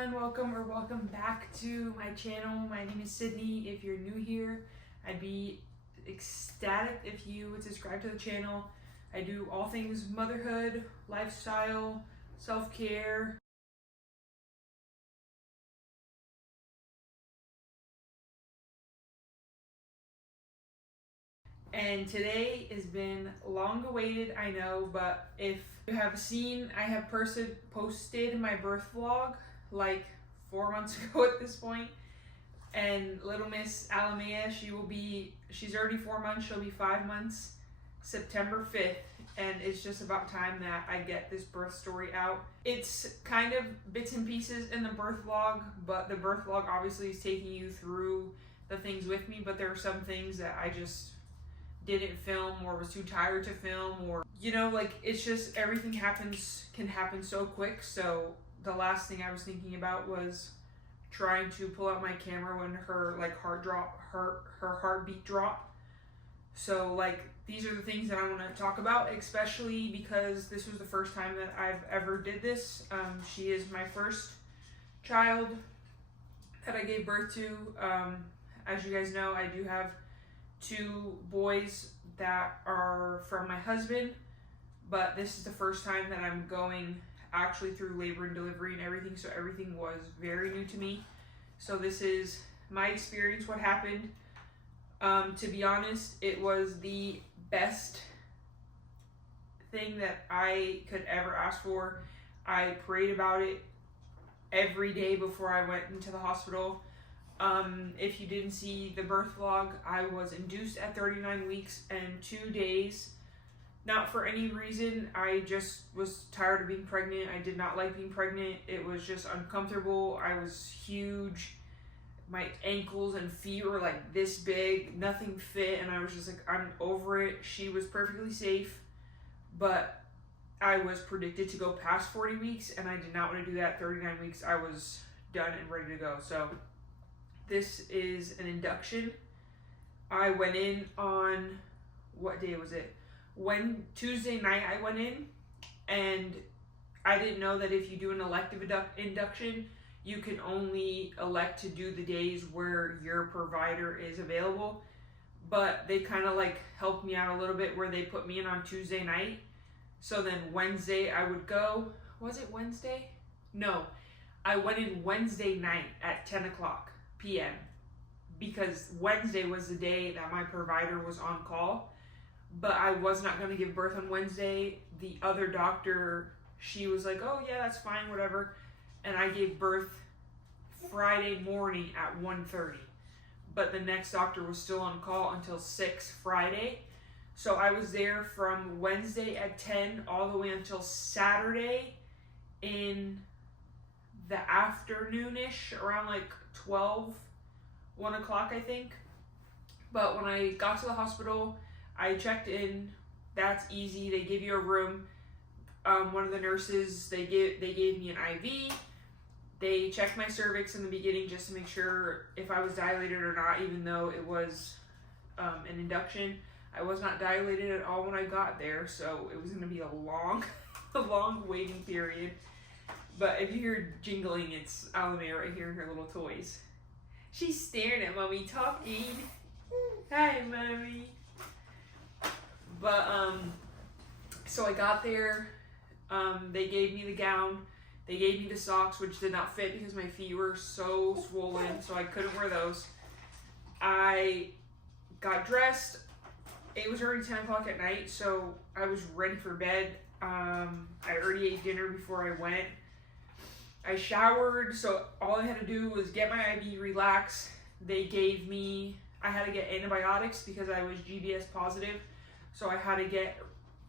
everyone, welcome back to my channel. My name is Sydney. If you're new here, I'd be ecstatic if you would subscribe to the channel. I do all things motherhood, lifestyle, self-care. And today has been long awaited, I know, but if you have seen, I have posted my birth vlog like 4 months ago at this point. And little Miss Alamea, she's already 4 months, she'll be 5 months September 5th. And it's just about time that I get this birth story out. It's kind of bits and pieces in the birth vlog, but the birth vlog obviously is taking you through the things with me, but there are some things that I just didn't film or was too tired to film, or like it's just everything can happen so quick. So the last thing I was thinking about was trying to pull out my camera when her heartbeat dropped. So these are the things that I want to talk about, especially because this was the first time that I've ever did this. She is my first child that I gave birth to. As you guys know, I do have 2 boys that are from my husband, but this is the first time that I'm going actually through labor and delivery and everything, so everything was very new to me. So this is my experience, what happened. To be honest, it was the best thing that I could ever ask for. I prayed about it every day before I went into the hospital. If you didn't see the birth vlog, I was induced at 39 weeks and 2 days. Not for any reason, I just was tired of being pregnant. I did not like being pregnant. It was just uncomfortable. I was huge. My ankles and feet were like this big, nothing fit, and I was just like, I'm over it. She was perfectly safe, but I was predicted to go past 40 weeks, and I did not want to do that. 39 weeks, I was done and ready to go. So this is an induction. I went in on, what day was it? Tuesday night I went in, and I didn't know that if you do an elective induction, you can only elect to do the days where your provider is available. But they kind of helped me out a little bit where they put me in on Tuesday night. So then Wednesday I would go. Was it Wednesday? No, I went in Wednesday night at 10 o'clock p.m. because Wednesday was the day that my provider was on call, but I was not going to give birth on Wednesday. The other doctor, she was like, oh yeah, that's fine, whatever. And I gave birth Friday morning at 1:30, but the next doctor was still on call until 6 Friday. So I was there from Wednesday at 10 all the way until Saturday in the afternoonish, around 12, 1 o'clock, I think. But when I got to the hospital, I checked in. That's easy. They give you a room. One of the nurses, they gave me an IV. They checked my cervix in the beginning just to make sure if I was dilated or not, even though it was an induction. I was not dilated at all when I got there, so it was going to be a long, a long waiting period. But if you hear jingling, it's Alamea right here in her little toys. She's staring at Mommy talking. Hi, Mommy. But, so I got there. They gave me the gown. They gave me the socks, which did not fit because my feet were so swollen, so I couldn't wear those. I got dressed. It was already 10 o'clock at night, so I was ready for bed. I already ate dinner before I went. I showered, so all I had to do was get my IV, relax. They gave me, I had to get antibiotics because I was GBS positive, so I had to get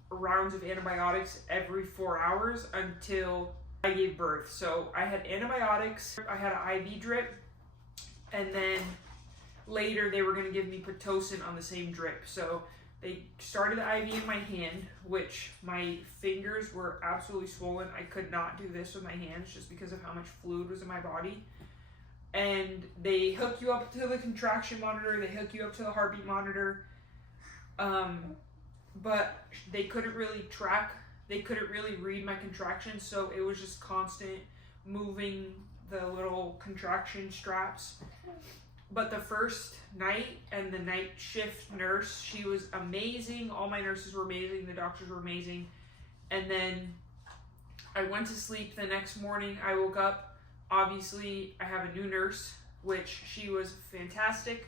rounds of antibiotics every 4 hours until I gave birth. So I had antibiotics, I had an IV drip, and then later they were going to give me Pitocin on the same drip. So they started the IV in my hand, which my fingers were absolutely swollen. I could not do this with my hands just because of how much fluid was in my body. And they hook you up to the contraction monitor, they hook you up to the heartbeat monitor. But they couldn't really read my contractions, so it was just constant moving the little contraction straps. But the first night and the night shift nurse, she was amazing. All my nurses were amazing. The doctors were amazing. And then I went to sleep. The next morning I woke up. Obviously, I have a new nurse, which she was fantastic.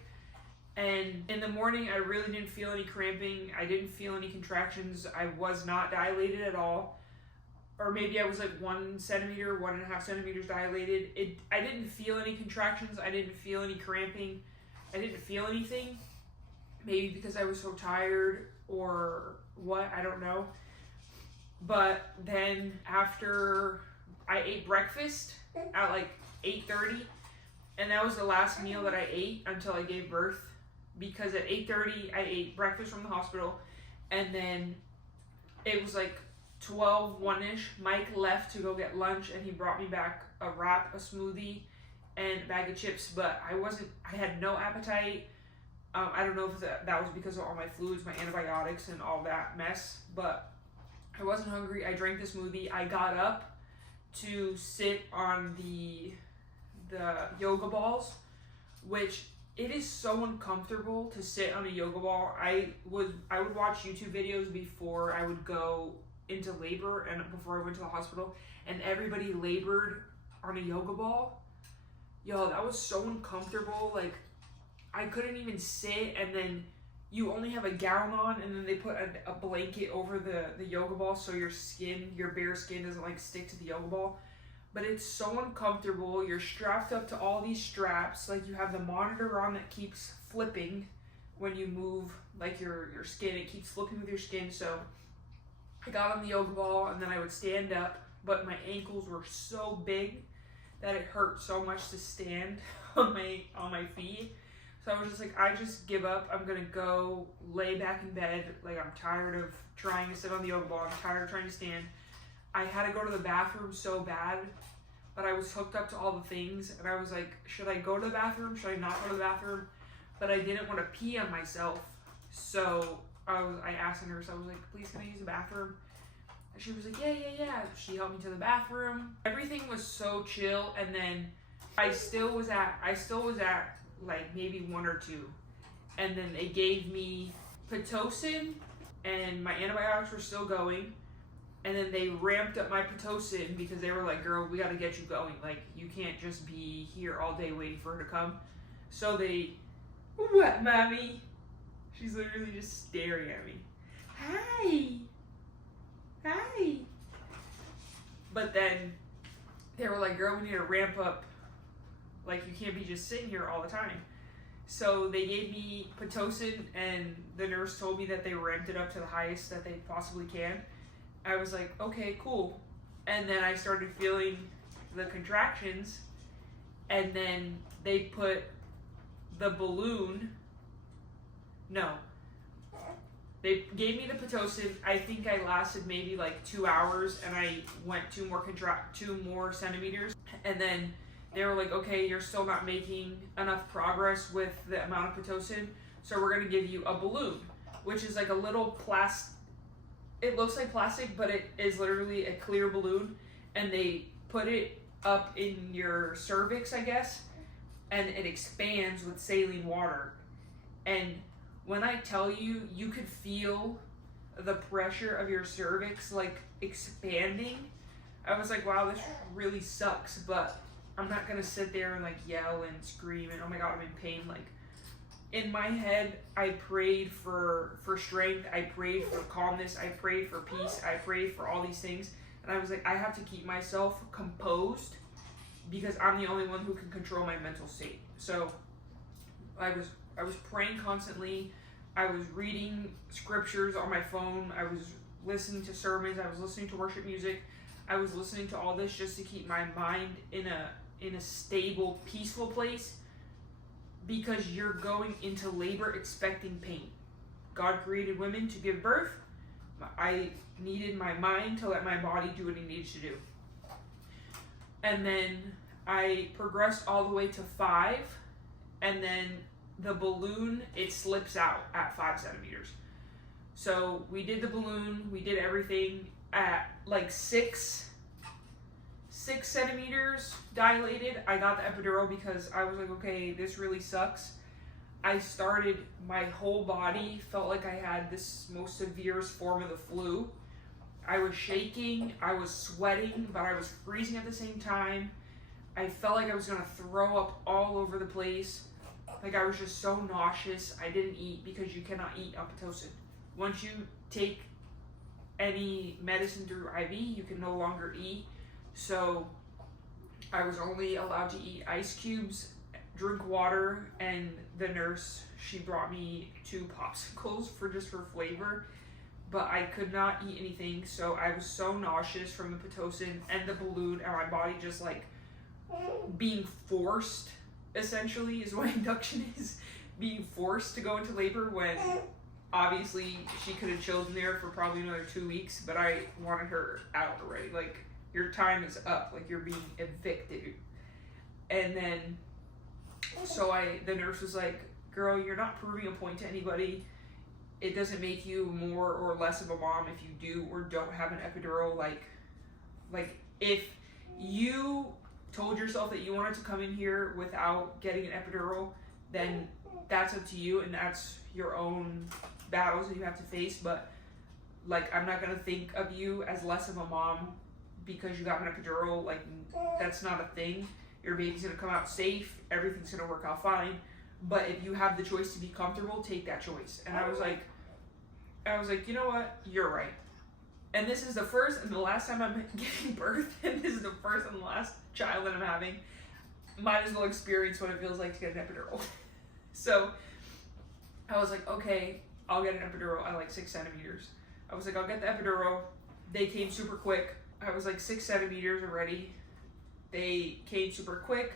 And in the morning, I really didn't feel any cramping. I didn't feel any contractions. I was not dilated at all. Or maybe I was like 1 centimeter, 1.5 centimeters dilated. I didn't feel any contractions. I didn't feel any cramping. I didn't feel anything. Maybe because I was so tired or what, I don't know. But then after I ate breakfast at like 8:30, and that was the last meal that I ate until I gave birth, because at 8:30 I ate breakfast from the hospital, and then it was like 1ish. Mike left to go get lunch, and he brought me back a wrap, a smoothie, and a bag of chips, but I had no appetite. I don't know if that was because of all my fluids, my antibiotics, and all that mess, but I wasn't hungry. I drank the smoothie. I got up to sit on the yoga balls, which it is so uncomfortable to sit on a yoga ball. I would watch YouTube videos before I would go into labor and before I went to the hospital, and everybody labored on a yoga ball. Yo, that was so uncomfortable. Like, I couldn't even sit, and then you only have a gown on, and then they put a blanket over the yoga ball so your bare skin doesn't like stick to the yoga ball. But it's so uncomfortable. You're strapped up to all these straps. Like, you have the monitor on that keeps flipping when you move, like your skin. It keeps flipping with your skin. So I got on the yoga ball, and then I would stand up, but my ankles were so big that it hurt so much to stand on my feet. So I was just like, I just give up. I'm gonna go lay back in bed. Like, I'm tired of trying to sit on the yoga ball. I'm tired of trying to stand. I had to go to the bathroom so bad, but I was hooked up to all the things, and I was like, should I go to the bathroom? Should I not go to the bathroom? But I didn't want to pee on myself, so I asked the nurse. I was like, please, can I use the bathroom? And she was like, yeah. She helped me to the bathroom. Everything was so chill, and then I still was at like maybe 1 or 2, and then they gave me Pitocin, and my antibiotics were still going. And then they ramped up my Pitocin because they were like, girl, we got to get you going. Like, you can't just be here all day waiting for her to come. So they, what, mommy? She's literally just staring at me. Hi. But then they were like, girl, we need to ramp up. Like, you can't be just sitting here all the time. So they gave me Pitocin, and the nurse told me that they ramped it up to the highest that they possibly can. I was like, okay, cool. And then I started feeling the contractions, and then they put the balloon. No. They gave me the Pitocin. I think I lasted maybe like 2 hours, and I went 2 more centimeters. And then they were like, okay, you're still not making enough progress with the amount of Pitocin, so we're going to give you a balloon, which is like a little plastic. It looks like plastic, but it is literally a clear balloon, and they put it up in your cervix, I guess, and it expands with saline water. And when I tell you, you could feel the pressure of your cervix like expanding. I was like, wow, this really sucks, but I'm not gonna sit there and like yell and scream and oh my god, I'm in pain. Like, in my head, I prayed for strength, I prayed for calmness, I prayed for peace, I prayed for all these things. And I was like, I have to keep myself composed because I'm the only one who can control my mental state. So I was praying constantly. I was reading scriptures on my phone. I was listening to sermons. I was listening to worship music. I was listening to all this just to keep my mind in a stable, peaceful place. Because you're going into labor expecting pain. God created women to give birth. I needed my mind to let my body do what it needed to do. And then I progressed all the way to 5, and then the balloon, it slips out at 5 centimeters. So we did the balloon, we did everything at like 6 6 centimeters dilated. I got the epidural because I was like, okay, this really sucks. I started, my whole body felt like I had this most severest form of the flu. I was shaking, I was sweating, but I was freezing at the same time. I felt like I was gonna throw up all over the place. Like I was just so nauseous. I didn't eat because you cannot eat on Pitocin. Once you take any medicine through IV, you can no longer eat. So I was only allowed to eat ice cubes, drink water, and the nurse, she brought me 2 popsicles for flavor, but I could not eat anything. So I was so nauseous from the Pitocin and the balloon, and my body just like being forced, essentially, is what induction is. Being forced to go into labor when obviously she could have chilled in there for probably another 2 weeks, but I wanted her out already. Like, your time is up, like you're being evicted. And then, so the nurse was like, girl, you're not proving a point to anybody. It doesn't make you more or less of a mom if you do or don't have an epidural. Like if you told yourself that you wanted to come in here without getting an epidural, then that's up to you, and that's your own battles that you have to face. But like, I'm not gonna think of you as less of a mom because you got an epidural. Like, that's not a thing. Your baby's gonna come out safe, everything's gonna work out fine. But if you have the choice to be comfortable, take that choice. And I was like, you know what, you're right. And this is the first and the last time I'm giving birth, and this is the first and the last child that I'm having. Might as well experience what it feels like to get an epidural. So I was like, okay, I'll get an epidural at like 6 centimeters. I was like, I'll get the epidural. They came super quick. I was like 6 centimeters already. They came super quick.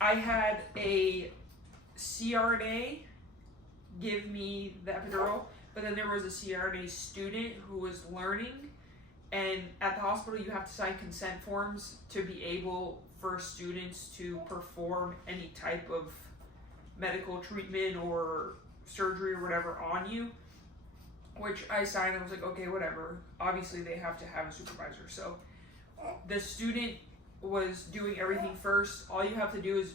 I had a CRNA give me the epidural, but then there was a CRNA student who was learning, and at the hospital you have to sign consent forms to be able for students to perform any type of medical treatment or surgery or whatever on you, which I signed. I was like, okay, whatever. Obviously they have to have a supervisor. So the student was doing everything first. All you have to do is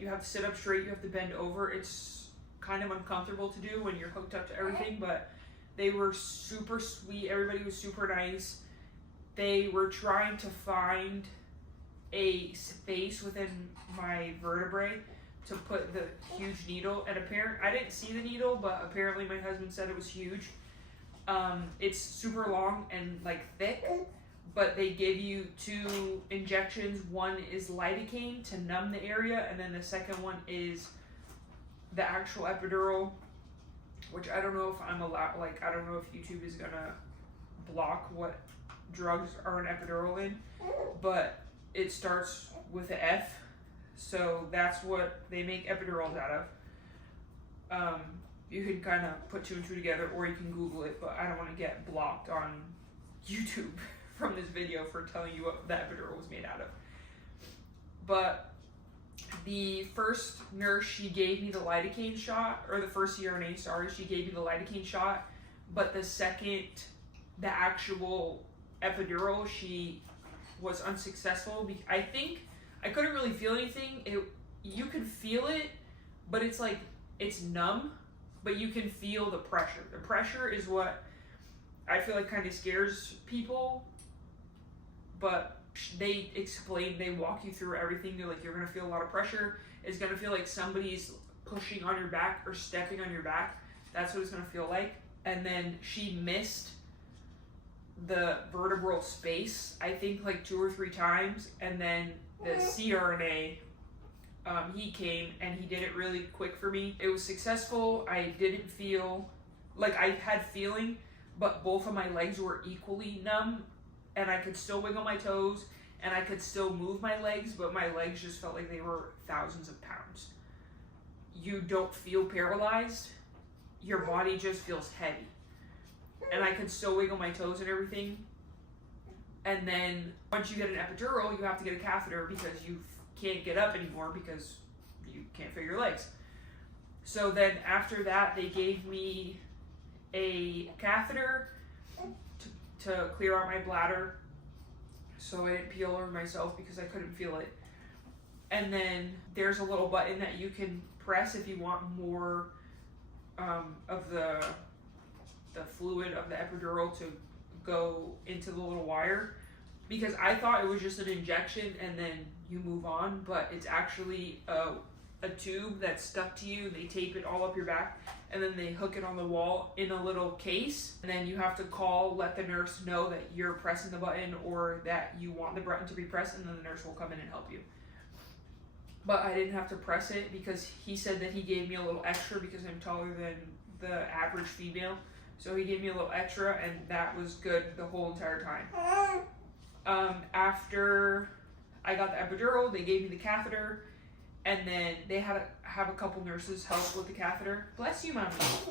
you have to sit up straight, you have to bend over. It's kind of uncomfortable to do when you're hooked up to everything, but they were super sweet. Everybody was super nice. They were trying to find a space within my vertebrae to put the huge needle, and I didn't see the needle, but apparently my husband said it was huge. It's super long and like thick, but they give you 2 injections. One is lidocaine to numb the area, and then the second one is the actual epidural, which I don't know if I'm allowed, like, I don't know if YouTube is gonna block what drugs are an epidural in, but it starts with an F, so that's what they make epidurals out of. You can kind of put 2 and 2 together, or you can Google it, but I don't want to get blocked on YouTube from this video for telling you what the epidural was made out of. But the first nurse, she gave me the lidocaine shot, or the first CRNA, sorry, she gave me the lidocaine shot, but the second, the actual epidural, she was unsuccessful. I think I couldn't really feel anything. You can feel it, but it's like, it's numb, but you can feel the pressure. The pressure is what I feel like kind of scares people, but they explain, they walk you through everything. They're like, you're gonna feel a lot of pressure. It's gonna feel like somebody's pushing on your back or stepping on your back. That's what it's gonna feel like. And then she missed the vertebral space, I think like 2 or 3 times. And then the CRNA, he came and he did it really quick for me. It was successful. I didn't feel, like, I had feeling, but both of my legs were equally numb, and I could still wiggle my toes and I could still move my legs, but my legs just felt like they were thousands of pounds. You don't feel paralyzed. Your body just feels heavy. And I could still wiggle my toes and everything. And then once you get an epidural, you have to get a catheter because you can't get up anymore because you can't feel your legs. So then after that, they gave me a catheter to clear out my bladder. so I didn't peel over myself because I couldn't feel it. And then there's a little button that you can press if you want more of the fluid of the epidural to go into the little wire, because I thought it was just an injection and then you move on, but it's actually a tube that's stuck to you. They tape it all up your back and then they hook it on the wall in a little case, and then you have to let the nurse know that you're pressing the button or that you want the button to be pressed, and then the nurse will come in and help you. But I didn't have to press it because he said that he gave me a little extra because I'm taller than the average female. So he gave me a little extra, and that was good the whole entire time. After I got the epidural, they gave me the catheter, and then they had to have a couple nurses help with the catheter. Bless you, mommy.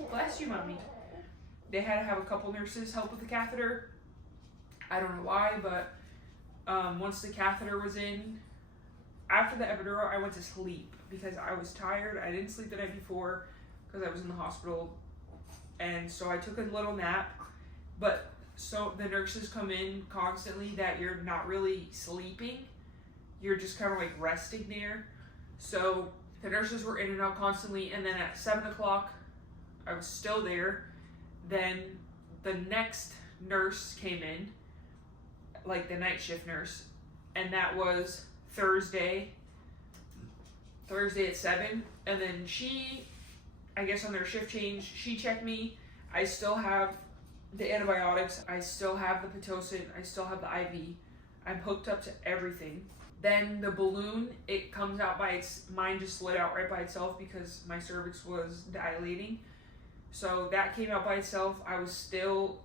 Bless you, mommy. They had to have a couple nurses help with the catheter. I don't know why, but once the catheter was in, after the epidural, I went to sleep because I was tired. I didn't sleep the night before because I was in the hospital. And so I took a little nap, but so the nurses come in constantly that you're not really sleeping. You're just kind of like resting there. So the nurses were in and out constantly. And then at 7 o'clock, I was still there. Then the next nurse came in, like the night shift nurse. And that was Thursday at 7. And then she, I guess on their shift change, she checked me. I still have the antibiotics. I still have the Pitocin. I still have the IV. I'm hooked up to everything. Then the balloon, it comes out mine just slid out right by itself because my cervix was dilating. So that came out by itself. I was still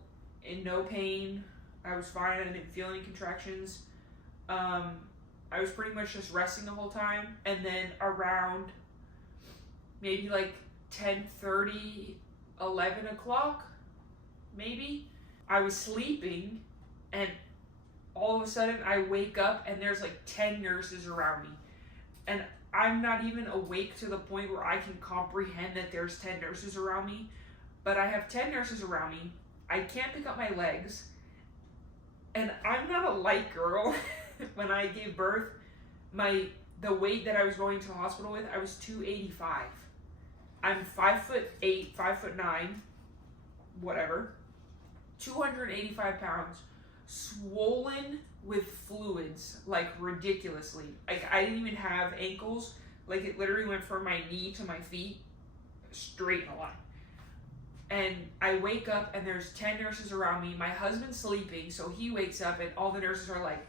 in no pain. I was fine. I didn't feel any contractions. I was pretty much just resting the whole time. And then around maybe like 10:30, 11 o'clock, maybe, I was sleeping, and all of a sudden I wake up and there's like 10 nurses around me. And I'm not even awake to the point where I can comprehend that there's 10 nurses around me, but I have 10 nurses around me. I can't pick up my legs, and I'm not a light girl. When I gave birth, the weight that I was going to the hospital with, I was 285. I'm 5'8", 5'9", whatever, 285 pounds, swollen with fluids, like ridiculously. Like I didn't even have ankles. Like it literally went from my knee to my feet, straight in a line. And I wake up and there's 10 nurses around me. My husband's sleeping, so he wakes up and all the nurses are like,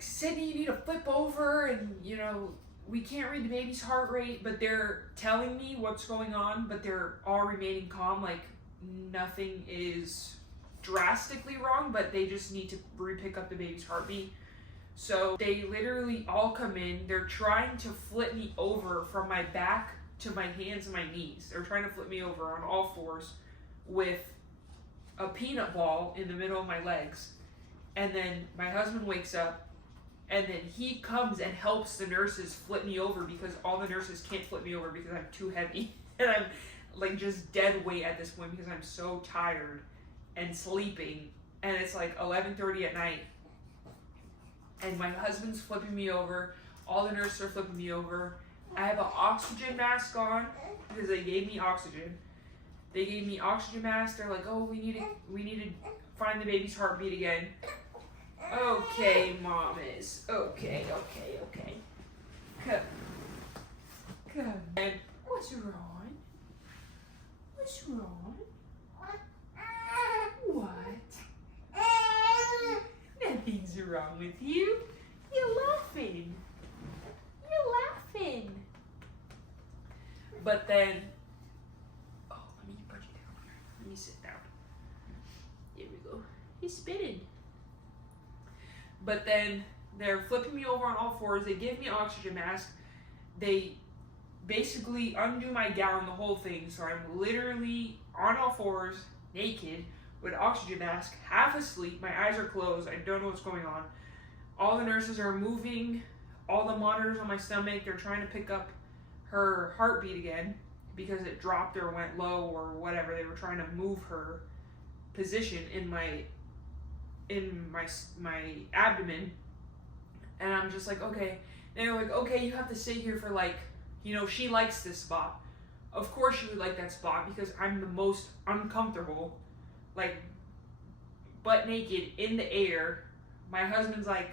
Sydney, you need to flip over, and you know, we can't read the baby's heart rate, but they're telling me what's going on, but they're all remaining calm, like nothing is drastically wrong, but they just need to re-pick up the baby's heartbeat. So they literally all come in, they're trying to flip me over from my back to my hands and my knees. They're trying to flip me over on all fours with a peanut ball in the middle of my legs. And then my husband wakes up, and then he comes and helps the nurses flip me over because all the nurses can't flip me over because I'm too heavy. And I'm like just dead weight at this point because I'm so tired and sleeping. And it's like 11:30 at night. And my husband's flipping me over. All the nurses are flipping me over. I have an oxygen mask on because they gave me oxygen. They gave me oxygen mask. They're like, oh, we need to find the baby's heartbeat again. Okay, mamas. Okay. Come. And what's wrong? What's wrong? What? Nothing's wrong with you. You're laughing. But then, oh, let me put you down here. Let me sit down. Here we go. He's spitting. But then they're flipping me over on all fours. They give me an oxygen mask. They basically undo my gown, the whole thing. So I'm literally on all fours, naked, with an oxygen mask, half asleep. My eyes are closed. I don't know what's going on. All the nurses are moving. All the monitors on my stomach, they're trying to pick up her heartbeat again because it dropped or went low or whatever. They were trying to move her position in my in my abdomen, and I'm just like, okay. And they're like, okay, you have to sit here for like, she likes this spot. Of course she would like that spot because I'm the most uncomfortable, like butt naked in the air. My husband's like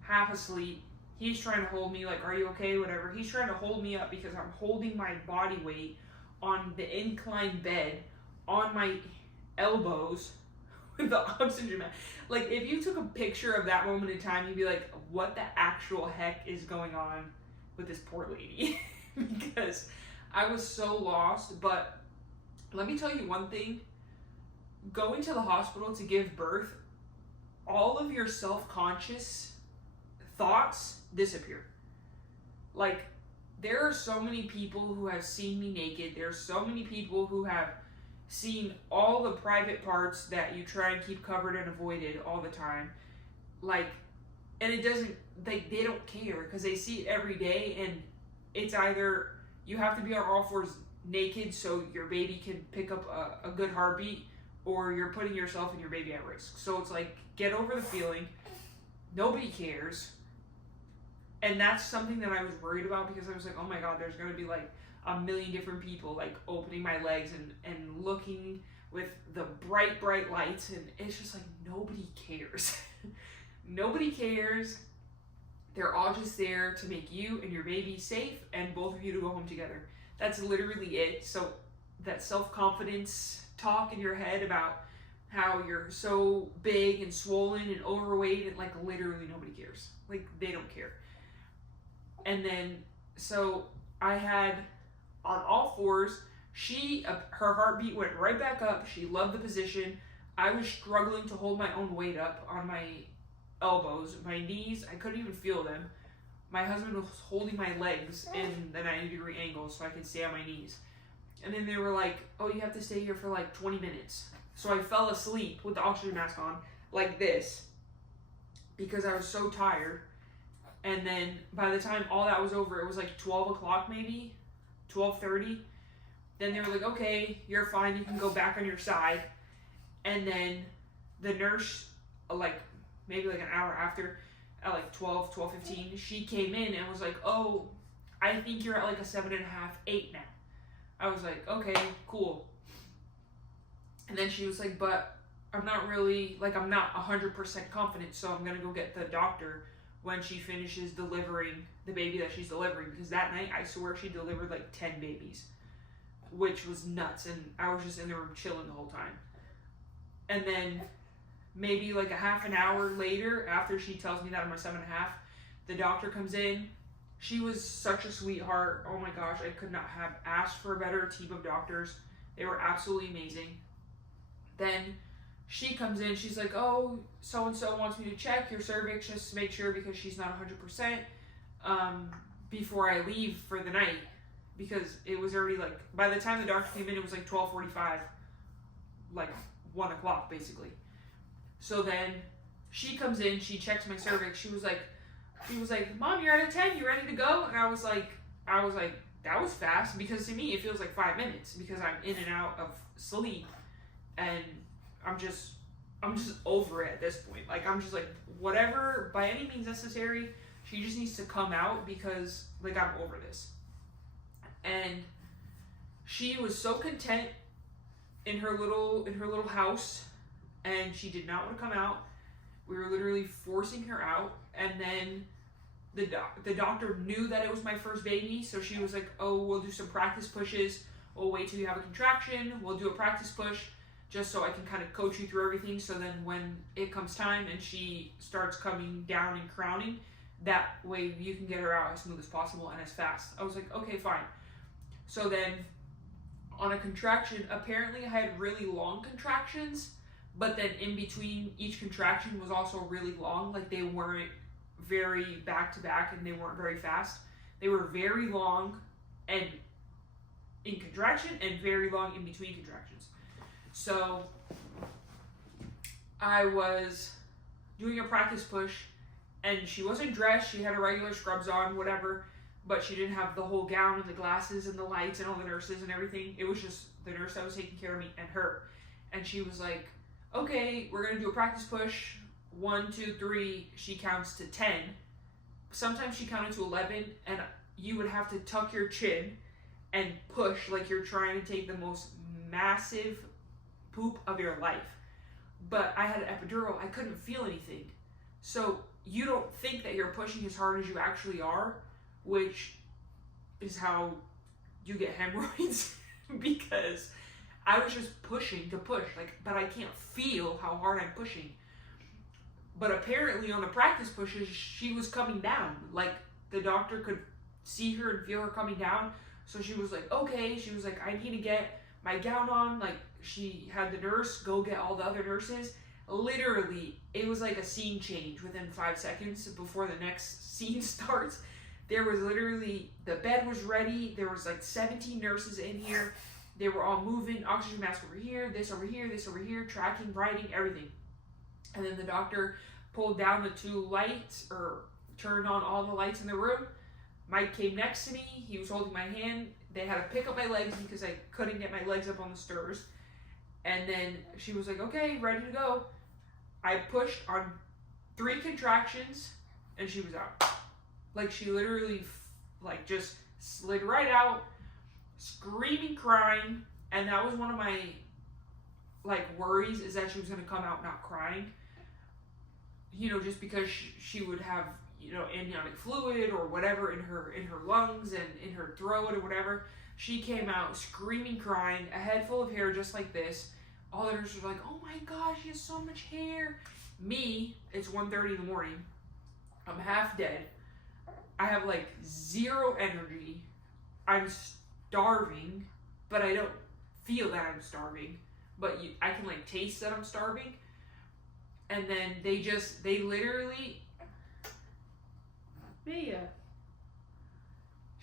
half asleep. He's trying to hold me, like, are you okay? Whatever. He's trying to hold me up because I'm holding my body weight on the inclined bed on my elbows with the oxygen mask. Like, if you took a picture of that moment in time, you'd be like, what the actual heck is going on with this poor lady? Because I was so lost. But let me tell you one thing. Going to the hospital to give birth, all of your self-conscious thoughts disappear. Like, there are so many people who have seen me naked. There are so many people who have seen all the private parts that you try and keep covered and avoided all the time. Like, and it doesn't, they don't care because they see it every day, and it's either you have to be on all fours naked so your baby can pick up a good heartbeat, or you're putting yourself and your baby at risk. So it's like, get over the feeling. Nobody cares. And that's something that I was worried about because I was like, oh my God, there's going to be like a million different people like opening my legs and looking with the bright lights. And it's just like, nobody cares. Nobody cares. They're all just there to make you and your baby safe and both of you to go home together. That's literally it. So that self-confidence talk in your head about how you're so big and swollen and overweight, and like literally nobody cares. Like, they don't care. And then so I had on all fours, her heartbeat went right back up. She loved the position. I was struggling to hold my own weight up on my elbows. My knees, I couldn't even feel them. My husband was holding my legs in the 90-degree angle so I could stay on my knees. And then they were like, oh, you have to stay here for like 20 minutes. So I fell asleep with the oxygen mask on like this because I was so tired. And then by the time all that was over, it was like 12 o'clock maybe, 12:30. Then they were like, okay, you're fine. You can go back on your side. And then the nurse, like maybe like an hour after, at like 12:15, she came in and was like, oh, I think you're at like a 7.5, 8 now. I was like, okay, cool. And then she was like, but I'm not 100% confident, so I'm gonna go get the doctor when she finishes delivering the baby that she's delivering, because that night, I swear she delivered like 10 babies, which was nuts, and I was just in the room chilling the whole time. And then maybe like a half an hour later, after she tells me that I'm a 7.5, the doctor comes in. She was such a sweetheart. Oh my gosh, I could not have asked for a better team of doctors. They were absolutely amazing. Then she comes in, she's like, oh, so-and-so wants me to check your cervix just to make sure, because she's not 100%, before I leave for the night. Because it was already like, by the time the doctor came in, it was like 12:45, like 1 o'clock basically. So then she comes in, she checks my cervix. She was like, Mom, you're at a 10, you ready to go? And I was like, that was fast, because to me it feels like 5 minutes, because I'm in and out of sleep, and I'm just over it at this point. Like, I'm just like, whatever, by any means necessary, she just needs to come out, because like, I'm over this. And she was so content in her little house, and she did not want to come out. We were literally forcing her out, and then the doctor knew that it was my first baby, so she was like, oh, we'll do some practice pushes. We'll wait till you have a contraction. We'll do a practice push just so I can kind of coach you through everything, so then when it comes time and she starts coming down and crowning, that way you can get her out as smooth as possible and as fast. I was like, okay, fine. So then on a contraction, apparently I had really long contractions, but then in between each contraction was also really long. Like, they weren't very back to back, and they weren't very fast. They were very long and in contraction, and very long in between contractions. So I was doing a practice push, and she wasn't dressed. She had her regular scrubs on, whatever, but she didn't have the whole gown and the glasses and the lights and all the nurses and everything. It was just the nurse that was taking care of me and her. And she was like, okay, we're going to do a practice push. 1, 2, 3, she counts to 10. Sometimes she counted to 11, and you would have to tuck your chin and push like you're trying to take the most massive poop of your life. But I had an epidural, I couldn't feel anything. So you don't think that you're pushing as hard as you actually are, which is how you get hemorrhoids because I was just pushing to push, but I can't feel how hard I'm pushing. But apparently on the practice pushes, she was coming down. Like, the doctor could see her and feel her coming down. So she was like, okay. She was like, I need to get my gown on. Like, she had the nurse go get all the other nurses. Literally, it was like a scene change within 5 seconds before the next scene starts. There was literally, the bed was ready. There was like 17 nurses in here. They were all moving, oxygen mask over here, this over here, this over here, tracking, writing, everything. And then the doctor pulled down the 2 lights, or turned on all the lights in the room. Mike came next to me. He was holding my hand. They had to pick up my legs because I couldn't get my legs up on the stairs. And then she was like, okay, ready to go. I pushed on 3 contractions, and she was out. Like, she literally, just slid right out, screaming, crying. And that was one of my, worries, is that she was going to come out not crying. Just because she would have, amniotic fluid or whatever in her lungs and in her throat or whatever. She came out screaming, crying, a head full of hair just like this. All the nurses were like, oh my gosh, she has so much hair. Me, it's 1:30 in the morning. I'm half dead. I have 0 energy. I'm starving, but I don't feel that I'm starving. But I can taste that I'm starving. And then they literally, Mia,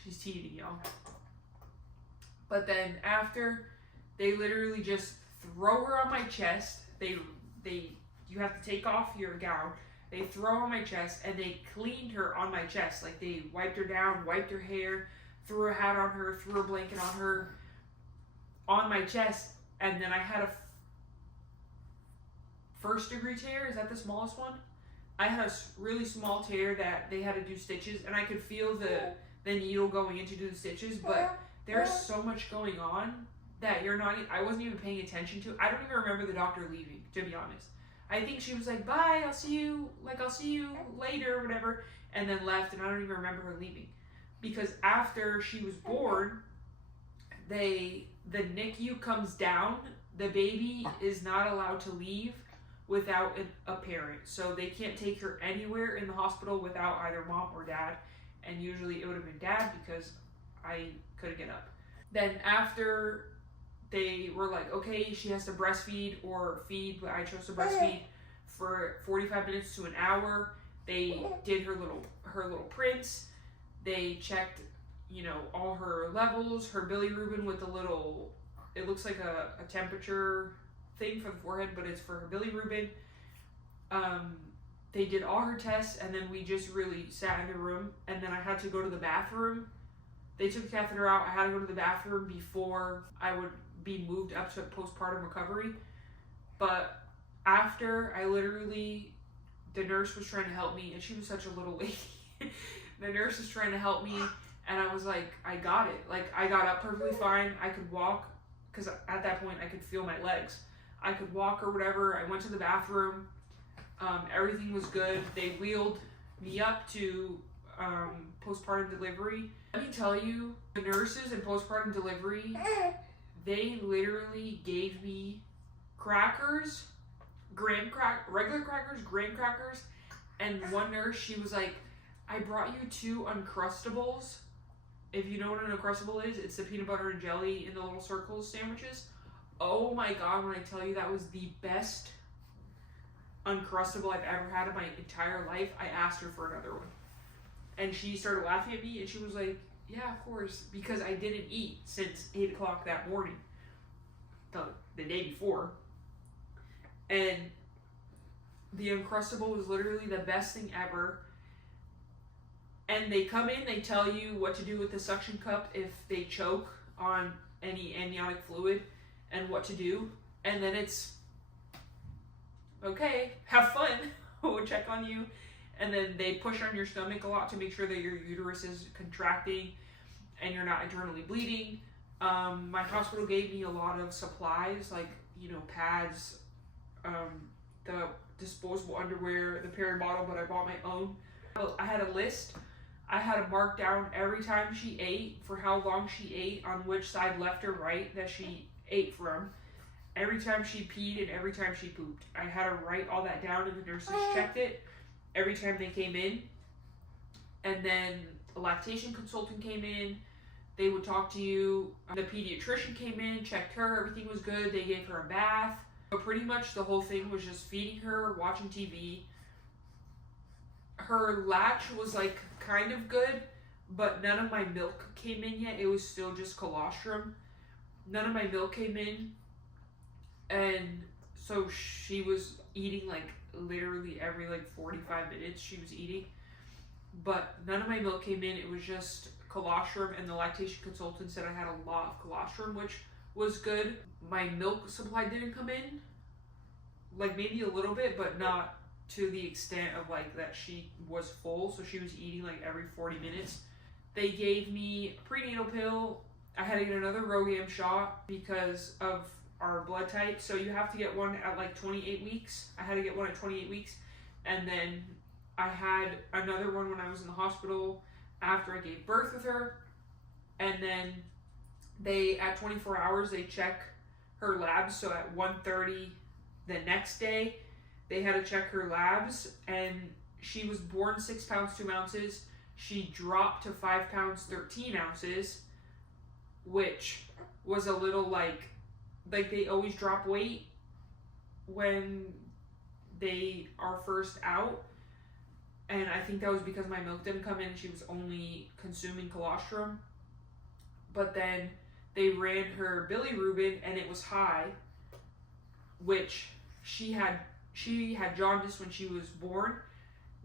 she's teething, y'all. But then after, they literally just throw her on my chest. You have to take off your gown. They throw her on my chest, and they cleaned her on my chest. They wiped her down, wiped her hair, threw a hat on her, threw a blanket on her, on my chest. And then I had a 1st-degree tear. Is that the smallest one? I had a really small tear that they had to do stitches, and I could feel the needle going in to do the stitches, but there's so much going on that I wasn't even paying attention to. I don't even remember the doctor leaving, to be honest. I think she was like, bye, I'll see you later, or whatever, and then left, and I don't even remember her leaving. Because after she was born, the NICU comes down, the baby is not allowed to leave without a parent. So they can't take her anywhere in the hospital without either mom or dad. And usually it would have been dad because I couldn't get up. Then after they were like, okay, she has to breastfeed or feed, but I chose to breastfeed for 45 minutes to an hour. They did her little prints. They checked, all her levels, her bilirubin with it looks like a temperature thing for the forehead, but it's for her bilirubin. They did all her tests, and then we just really sat in the room, and then I had to go to the bathroom. They took the catheter out. I had to go to the bathroom before I would be moved up to postpartum recovery. But after, the nurse was trying to help me, and she was such a little lady. The nurse was trying to help me, and I was like, I got it. I got up perfectly fine. I could walk, because at that point I could feel my legs. I could walk or whatever. I went to the bathroom. Everything was good. They wheeled me up to postpartum delivery. Let me tell you, the nurses in postpartum delivery, they literally gave me crackers, regular crackers, graham crackers, and one nurse, she was like, I brought you 2 Uncrustables. If you know what an Uncrustable is, it's the peanut butter and jelly in the little circles sandwiches. Oh my God, when I tell you that was the best Uncrustable I've ever had in my entire life, I asked her for another one. And she started laughing at me, and she was like, yeah, of course, because I didn't eat since 8 o'clock that morning, the day before. And the Uncrustable was literally the best thing ever. And they come in, they tell you what to do with the suction cup if they choke on any amniotic fluid and what to do. And then it's, okay, have fun. would check on you. And then they push on your stomach a lot to make sure that your uterus is contracting and you're not internally bleeding. My hospital gave me a lot of supplies, like, you know, pads, the disposable underwear, the peri bottle, but I bought my own. I had a list. I had to mark down every time she ate, for how long she ate, on which side, left or right, that she ate from. Every time she peed and every time she pooped. I had to write all that down, and the nurses checked it every time they came in. And then a lactation consultant came in. They would talk to you. The pediatrician came in, checked her, everything was good. They gave her a bath. But pretty much the whole thing was just feeding her, watching TV. Her latch was like kind of good, but none of my milk came in yet. It was still just colostrum. None of my milk came in. And so she was eating like literally every like 45 minutes she was eating. But none of my milk came in. It was just colostrum, and the lactation consultant said I had a lot of colostrum, which was good. My milk supply didn't come in, like maybe a little bit, but not to the extent of like that she was full, so she was eating like every 40 minutes. They gave me a prenatal pill. I had to get another Rogam shot because of our blood type, so you have to get one at like 28 weeks. I had to get one at 28 weeks, and then I had another one when I was in the hospital after I gave birth with her. And then they, at 24 hours, they check her labs. So at 1:30 the next day, they had to check her labs, and she was born 6 pounds 2 ounces. She dropped to 5 pounds 13 ounces, which was a little like they always drop weight when they are first out. And I think that was because my milk didn't come in and she was only consuming colostrum. But then they ran her bilirubin and it was high, which she had jaundice when she was born,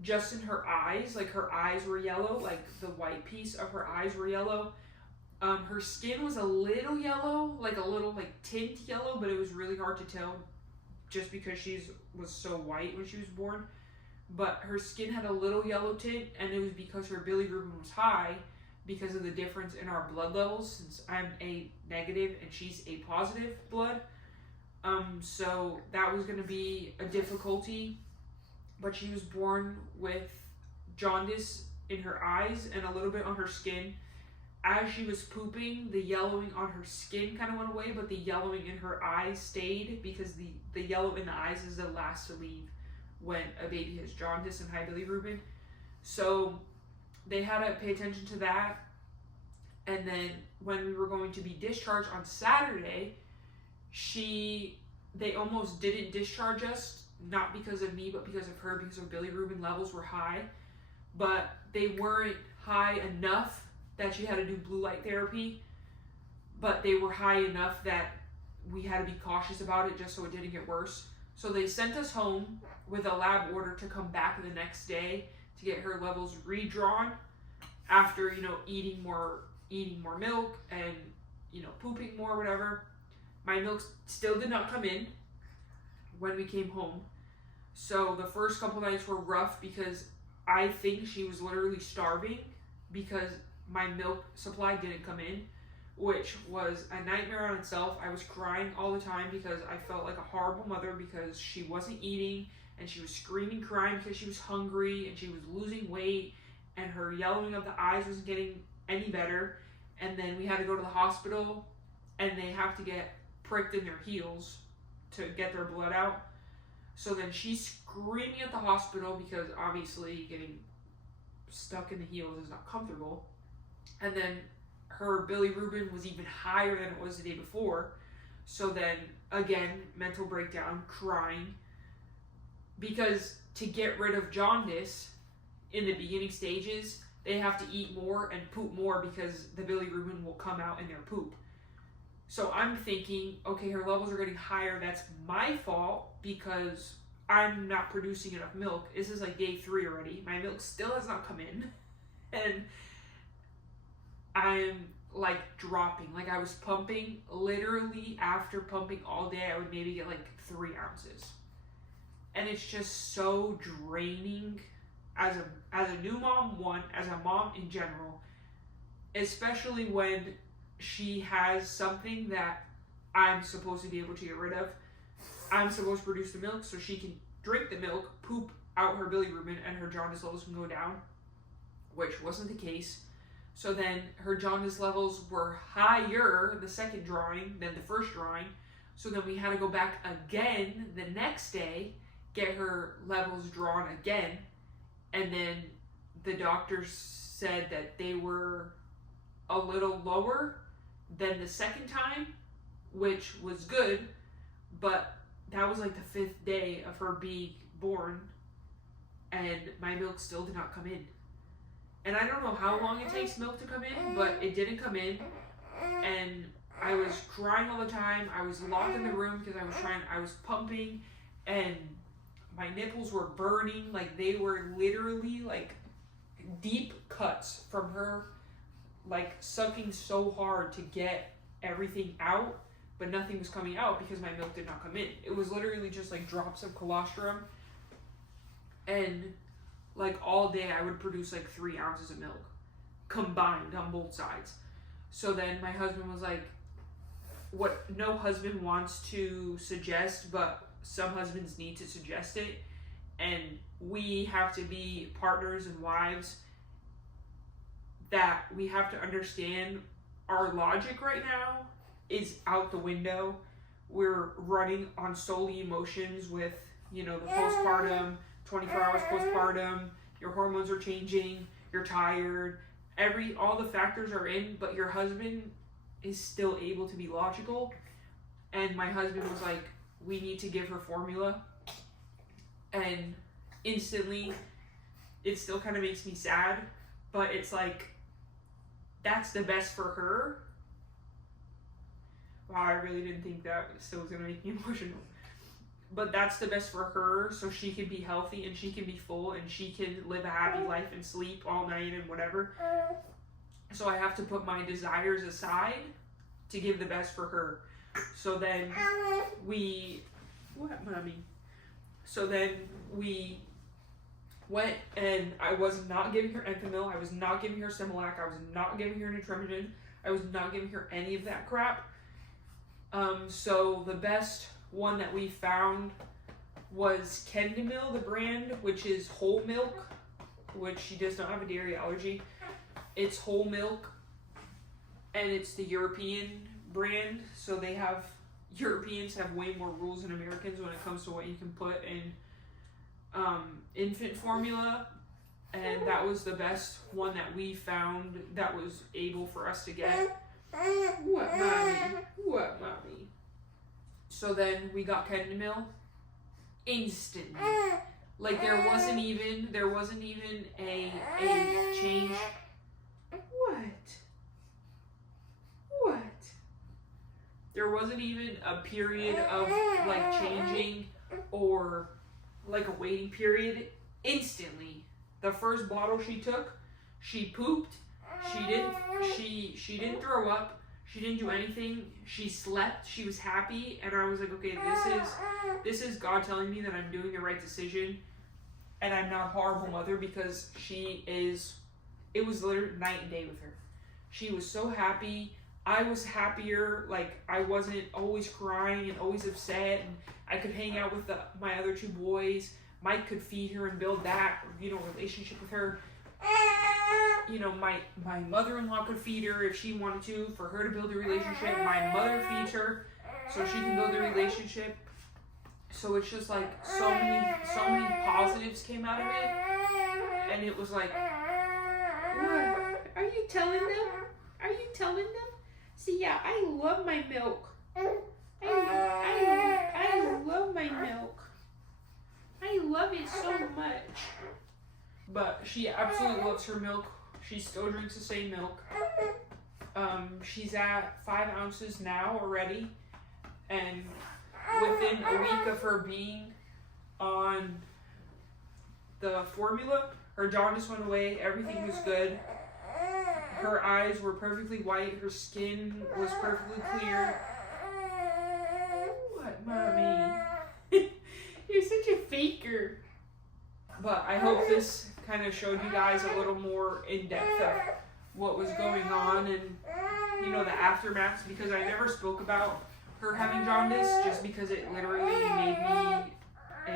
just in her eyes. Like her eyes were yellow, like the white piece of her eyes were yellow. Her skin was a little yellow, like a little like tint yellow, but it was really hard to tell just because she was so white when she was born. But her skin had a little yellow tint, and it was because her bilirubin was high because of the difference in our blood levels, since I'm A negative and she's A positive blood. So that was going to be a difficulty. But she was born with jaundice in her eyes and a little bit on her skin. As she was pooping, the yellowing on her skin kind of went away, but the yellowing in her eyes stayed, because the yellow in the eyes is the last to leave when a baby has jaundice and high bilirubin. So they had to pay attention to that. And then when we were going to be discharged on Saturday, they almost didn't discharge us, not because of me, but because of her, because her bilirubin levels were high. But they weren't high enough that she had to do blue light therapy, but they were high enough that we had to be cautious about it just so it didn't get worse. So they sent us home with a lab order to come back the next day to get her levels redrawn after, eating more milk and, pooping more, whatever. My milk still did not come in when we came home. So the first couple nights were rough because I think she was literally starving because my milk supply didn't come in, which was a nightmare on itself. I was crying all the time because I felt like a horrible mother because she wasn't eating, and she was screaming, crying because she was hungry, and she was losing weight, and her yellowing of the eyes wasn't getting any better. And then we had to go to the hospital, and they have to get pricked in their heels to get their blood out. So then she's screaming at the hospital because obviously getting stuck in the heels is not comfortable. And then her bilirubin was even higher than it was the day before. So then, again, mental breakdown, crying. Because to get rid of jaundice in the beginning stages, they have to eat more and poop more because the bilirubin will come out in their poop. So I'm thinking, okay, her levels are getting higher. That's my fault because I'm not producing enough milk. This is like day 3 already. My milk still has not come in. And I'm like dropping. Like I was pumping, literally after pumping all day, I would maybe get like 3 ounces. And it's just so draining as a new mom, one, as a mom in general, especially when she has something that I'm supposed to be able to get rid of. I'm supposed to produce the milk so she can drink the milk, poop out her bilirubin, and her jaundice levels can go down, which wasn't the case. So then her jaundice levels were higher the second drawing than the first drawing. So then we had to go back again the next day, get her levels drawn again. And then the doctor said that they were a little lower than the second time, which was good, but that was like the 5th day of her being born, and my milk still did not come in. And I don't know how long it takes milk to come in, but it didn't come in, and I was crying all the time. I was locked in the room because I was pumping, and my nipples were burning. Like, they were literally like deep cuts from her, like sucking so hard to get everything out, but nothing was coming out because my milk did not come in. It was literally just like drops of colostrum, and like all day I would produce like 3 ounces of milk combined on both sides. So then my husband was like, what no husband wants to suggest, but some husbands need to suggest it, and we have to be partners and wives, that we have to understand our logic right now is out the window. We're running on solely emotions with, the postpartum, 24 hours postpartum, your hormones are changing, you're tired, all the factors are in, but your husband is still able to be logical. And my husband was like, we need to give her formula. And instantly, it still kind of makes me sad, but it's like, that's the best for her. Wow, I really didn't think that still was going to make me emotional. But that's the best for her, so she can be healthy and she can be full and she can live a happy life and sleep all night and whatever. So I have to put my desires aside to give the best for her. So then what, mommy? So then we went, and I was not giving her Enfamil, I was not giving her Similac, I was not giving her Nutramigen, I was not giving her any of that crap. So the best one that we found was Kendamil, the brand, which is whole milk, which she does not have a dairy allergy. It's whole milk, and it's the European brand, so Europeans have way more rules than Americans when it comes to what you can put in infant formula, and that was the best one that we found that was able for us to get. What, mommy? What, mommy? So then we got Kendamil instantly. Like, there wasn't even a change. What? There wasn't even a period of like changing or like a waiting period. Instantly, the first bottle she took, she pooped. She didn't throw up. She didn't do anything. She slept. She was happy, and I was like, okay, this is God telling me that I'm doing the right decision, and I'm not a horrible mother, because it was literally night and day with her. She was so happy. I was happier. Like, I wasn't always crying and always upset, and I could hang out with my other 2 boys. Mike could feed her and build that, relationship with her. My mother-in-law could feed her if she wanted to, for her to build a relationship. My mother feeds her so she can build a relationship. So it's just like so many positives came out of it, and it was like, what? Are you telling them? See, yeah, I love my milk. I love my milk. I love it so much. But she absolutely loves her milk. She still drinks the same milk. She's at 5 ounces now already. And within a week of her being on the formula, her jaundice went away. Everything was good. Her eyes were perfectly white. Her skin was perfectly clear. What, mommy? You're such a faker. But I hope this kind of showed you guys a little more in depth of what was going on and, you know, the aftermath, because I never spoke about her having jaundice just because it literally made me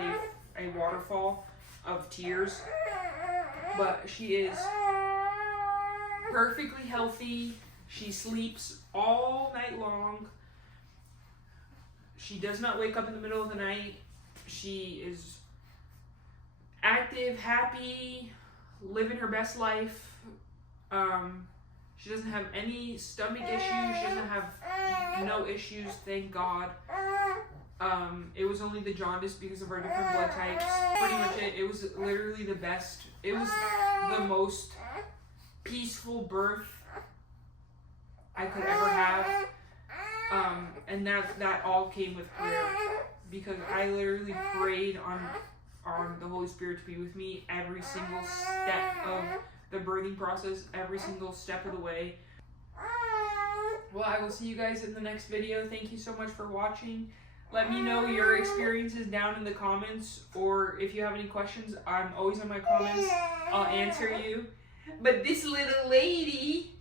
a waterfall of tears. But she is perfectly healthy. She sleeps all night long. She does not wake up in the middle of the night. She is active, happy, living her best life. She doesn't have any stomach issues. She doesn't have no issues, thank God. It was only the jaundice because of our different blood types. Pretty much it. It was literally the best. It was the most peaceful birth I could ever have. And that all came with prayer, because I literally prayed on the Holy Spirit to be with me every single step of the birthing process, every single step of the way. Well, I will see you guys in the next video. Thank you so much for watching. Let me know your experiences down in the comments, or if you have any questions, I'm always on my comments. I'll answer you. But this little lady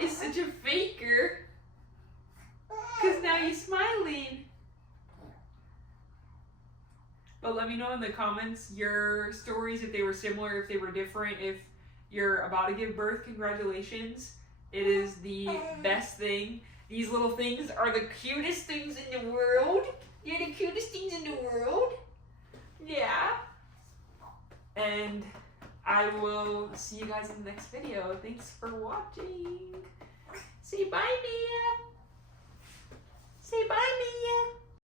is such a faker, because now you're smiling. But let me know in the comments your stories, if they were similar, if they were different. If you're about to give birth, congratulations. It is the best thing. These little things are the cutest things in the world. They're the cutest things in the world. Yeah. And I will see you guys in the next video. Thanks for watching. Say bye, Mia. Say bye, Mia.